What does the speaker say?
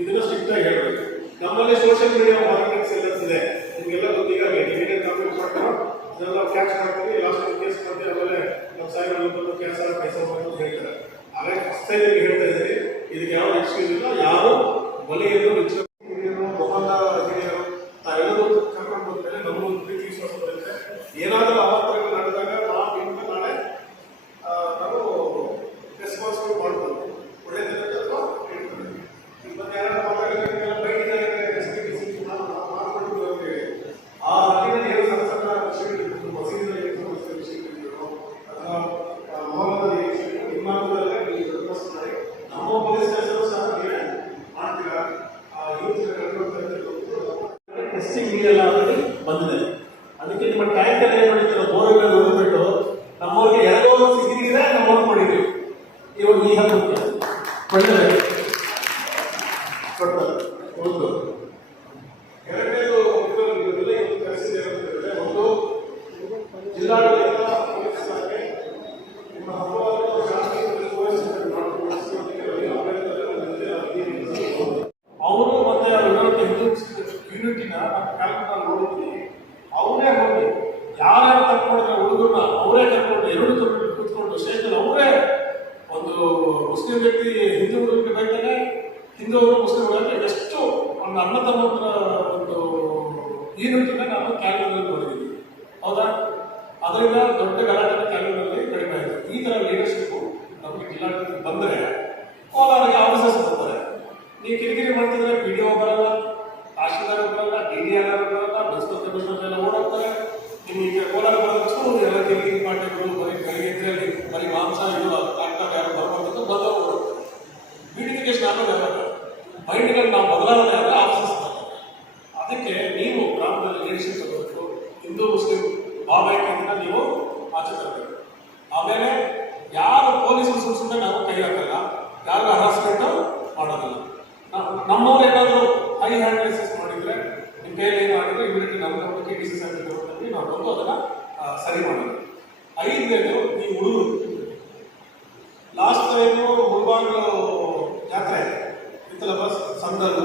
ಇದನ್ನ ಸ್ಟ್ರಿಕ್ಟ್ ಆಗಿ ಹೇಳಬೇಕು. ನಮ್ಮಲ್ಲಿ ಸೋಷಿಯಲ್ ಮೀಡಿಯಾ ಮಾರ್ಕೆಟಿಂಗ್ ಸೆಲ್ಲರ್ಸ್ ಇದೆ, ನಿಮಗೆಲ್ಲ ಗೊತ್ತಿಗಾಗಿ ನೀವೇನು ಕಂಪ್ಲೀಟ್ ಮಾಡ್ತಾರೋ ಅದೆಲ್ಲ ಕ್ಯಾಚ್ ಮಾಡ್ತೀವಿ, ಲಾಸ್ಟ್ ಕೇಸ್ ಮಾಡ್ತೀವಿ, ಆಮೇಲೆ ನಮ್ಮ ಸಾಯಿಗಳು ಬಂದು ಕೆಲಸ ಕೆಲಸ ಮಾಡೋದು ಹೇಳ್ತಾರೆ. ಹಾಗಾಗಿ ಫಸ್ಟ್ ಟೈಮ್ ಹೇಳ್ತಾ ಇದ್ದೀರಿ, ಇದಕ್ಕೆ ಯಾವ ಎಕ್ಸ್ಕ್ಯೂಸ್ ಇಲ್ಲ. ಯಾರು ಬಲಿಯನ್ನು ಒಪ್ಪಂದ ಹಿರಿಯರು ತಾವೆಲ್ಲರೂ ಕರ್ಕೊಂಡು ಬಂದ್ಮೇಲೆ ನಮ್ಮೊಂದು ಪ್ರೀತಿ ವಿಶ್ವಾಸ ಬರುತ್ತೆ. ಏನಾದರೂ ಅವಾಂತರಗಳು ನಡೆದಾಗ ನಾವು ನಾಳೆ ನಾವು ರೆಸ್ಪಾನ್ಸಿಬಲ್ ಮಾಡ್ಬೋದು. ಒಳ್ಳೆಯದಕ್ಕೆ ಅಥವಾ ಹೇಳ್ತಾರೆ ಮತ್ತೆ ಯಾರು ಮಾತಾಡೋದಕ್ಕೆಲ್ಲ ಬೈಕ್ ಮಾಡ್ಕೊಂಡು ಆ ಹಳ್ಳಿನಲ್ಲಿ ಏನು ಸಣ್ಣ ಸಣ್ಣ ವಿಷಯಗಳಿರ್ಬೋದು, ಮಸೀದಿನಲ್ಲಿ ಏನು ವಿಷಯಗಳಿರ್ಬೋದು ಅಥವಾ ಮೊಹಮ್ಮದಲ್ಲಿ ವಿಮಾನದಲ್ಲೇ ಮಾಡಿ ನಮ್ಮ ಪೊಲೀಸ್ ಸ್ಟೇಷನ್ ಸಹ ನೀವೇ ಮಾಡ್ತೀರಾ. ಟೆಸ್ಟಿಂಗ್ ನೀರೆಲ್ಲ ಆಲ್ರೆಡಿ ಬಂದಿದೆ. ಅದಕ್ಕೆ ನಿಮ್ಮ ಟ್ಯಾಂಕ್ ಅಲ್ಲಿ ಏನ್ ಮಾಡಿದ್ರು, ಬೋರ್ವೆಲ್ ನೋಡ್ಬಿಟ್ಟು ನಮ್ಮವ್ರಿಗೆ ಎರಡೋ ಸಿಕ್ಕಿದ್ರೆ ನಮ್ಮವ್ರು ಮಾಡಿದ್ವಿ. ಇವಾಗ ಈ ಹಬ್ಬಕ್ಕೆ ಒಳ್ಳೆಯದು ಕೊಡ್ತಾರೆ. ಒಂದು ಎರಡನೇದು ಇದೆಲ್ಲ ಇವತ್ತು ಕರೆಸಿದೆ ಅಂತ ಒಂದು ಜಿಲ್ಲಾಡಳಿತ ಪೊಲೀಸ್ ಇಲಾಖೆ ನಿಮ್ಮ ಹಬ್ಬವನ್ನು ಶಾಂತಿ ಅವರು ಮತ್ತೆ ವಿರೋಧ ಯೂನಿಟಿನ ಕ್ಯಾಲ್ಕುಲೇಟರ್ ನೋಡಿದ್ವಿ. ಅವರೇ ಹೋಗಿ ಯಾರ್ಯಾರು ತಗೊಂಡ್ರೆ ಹುಡುಗರನ್ನ ಅವರೇ ಕರ್ಕೊಂಡು 2 ಕಿಲೋಮೀಟರ್ ಕೂತ್ಕೊಂಡು ಸ್ಟೇಷನ್ ಅವರೇ ಒಂದು ಮುಸ್ಲಿಂ ವ್ಯಕ್ತಿ ಹಿಂದೂ ಹುಡುಗರಿಗೆ ಬೈತಾನೆ, ಹಿಂದೂ ಅವರು ಮುಸ್ಲಿಂ ಹುಡುಗರಿಗೆ ಎಷ್ಟು ಒಂದು ಅಣ್ಣ ತಮ್ಮಂದ್ರ ಒಂದು ಯೂನಿಟಿನ ನಾವು ಕ್ಯಾಲ್ಕುಲೇಟರ್ ನೋಡಿದ್ದೀವಿ. ಹೌದಾ? ಅದರಿಂದ ದೊಡ್ಡ ಗಲಾಟೆ ಕ್ಯಾಲ್ಕುಲೇಟರ್ನಲ್ಲಿ ಕಡಿಮೆ ಆಯಿತು. ಈ ಥರ ಲೀಡರ್ಶಿಪ್ ನಮಗೆ ಜಿಲ್ಲಾಡಳಿತ ಬಂದರೆ ಕೋಲಾರಿಗೆ ಆಫೀಸರ್ಸ್ ಬರ್ತಾರೆ. ನೀವು ಕಿರಿಕಿರಿ ಮಾಡ್ತಿದ್ರೆ ವಿಡಿಯೋ ಬರಲ್ಲ, ತಹಶೀಲ್ದಾರ್ ಬರಲ್ಲ, DDR ಬರಲ್ಲ, ಬಸ್ ಎಲ್ಲ ಓಡಾಡ್ತಾರೆ. ನಿಮಗೆ ಕೋಲಾರ ಬರೋದಷ್ಟು ಎಲ್ಲ ಕಿರಿಕಿರಿ ಮಾಡ್ತಿದ್ರು, ಬರೀ ಬೆಳಿಗ್ಗೆ ಬರೀ ಮಾಂಸ ಇದು ಆಗ್ತಾರೆ, ಯಾರು ಬರ್ಬಾರ್ದು ಬಂದು ಓಡುತ್ತೆ. ಬ್ಯೂಟಿಫಿಕೇಶನ್ ಆಗೋದು ಯಾವಾಗ ಮೈಂಡ್ಗಳು ನಾವು ಬದಲಾವಣೆ ಆದರೆ ಆಫೀಸರ್ಸ್ ಬರ್ತಾರೆ. ಅದಕ್ಕೆ ನೀವು ಗ್ರಾಮದಲ್ಲಿ ಲೀಡರ್ಶಿಪ್ ತಗೋಬೇಕು. ಹಿಂದೂ ಮುಸ್ಲಿಂ ಭಾವೈಕ್ಯದಿಂದ ನೀವು ಆಚೆ ತರಬೇಕು. ಆಮೇಲೆ ಯಾರು ಪೊಲೀಸರು ಸುಮ್ಮನೆ ನಾವು ಕೈ ಹಾಕಲ್ಲ, ಯಾರು ಹರಾಸ್ಮೆಂಟ್ ಮಾಡೋದಿಲ್ಲ. ನಮ್ಮವ್ರು ಏನಾದರೂ ಹೈ ಹ್ಯಾಂಡ್ ಲೈಸೆನ್ಸ್ ಮಾಡಿದ್ರೆ ನಿಮ್ಮ ಕೈಯಲ್ಲಿ ಏನು ಆಗಿದ್ರೆ ಇಮಿಡಿಯೇಟ್ಲಿ ನಮ್ಮ ಗಮನಕ್ಕೆ DCC ಸರ್ಟಿಫಿಕೇಟ್ ನಾವು ಬಂದು ಅದನ್ನು ಸರಿ ಮಾಡೋದು. 5ನೇದು ಈ ಹುಡುಗರು ಲಾಸ್ಟ್ ಟೈಮು ಮುಳ್ಬಾಗಿಲು ಜಾತ್ರೆ ಇತ್ತಲ್ಲ, ಬಸ್ ಸಂಘ ಎಲ್ಲ